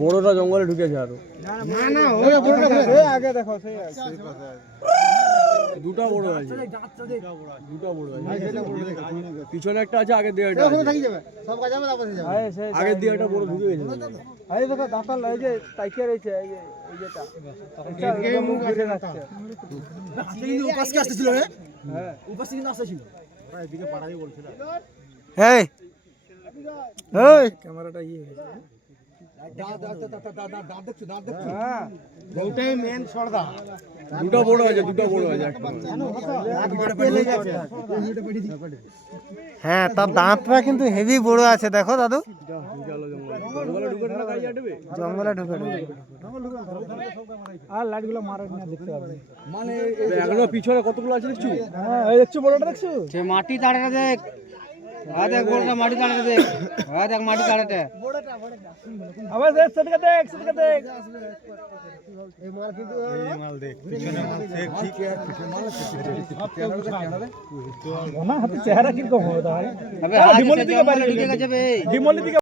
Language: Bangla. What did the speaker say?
বড়টা জঙ্গলে ঢুকেছে আরো আগে দেখো দুটা বড় আছে পিছনে একটা আছে আগের দিকে আগের দিকে একটা বড় ঢুকে গেছে দেখো দাঁতা লয় যে তাকিয়ে রয়েছে ক্যামেরাটা ইয়ে দুটো বড় আছে হ্যাঁ, তার দাঁতটা কিন্তু হেভি বড় আছে, দেখো দাদু জঙ্গলে ঢুকে আর লাইট গুলো মারা দেখতে পাবে মানে এগুলো পিছনে কতগুলো আছে দেখছো? হ্যাঁ এই দেখছো বড়টা দেখছো? সে মাটি তাড়াটা দেখ, হ্যাঁ দেখ বড়টা মাটি তাড়াটা দেখ, হ্যাঁ দেখ মাটি তাড়াটা আবার দেখ সেদিকে দেখ এই মাল কিন্তু এই মাল দেখ পিছনে মাল দেখ পিছনে মাল আছে চেহারা কিরকম হবে তাহলে? ডিমলি দিকে বাইরে ঢুকে গেছে বে ডিমলি দিকে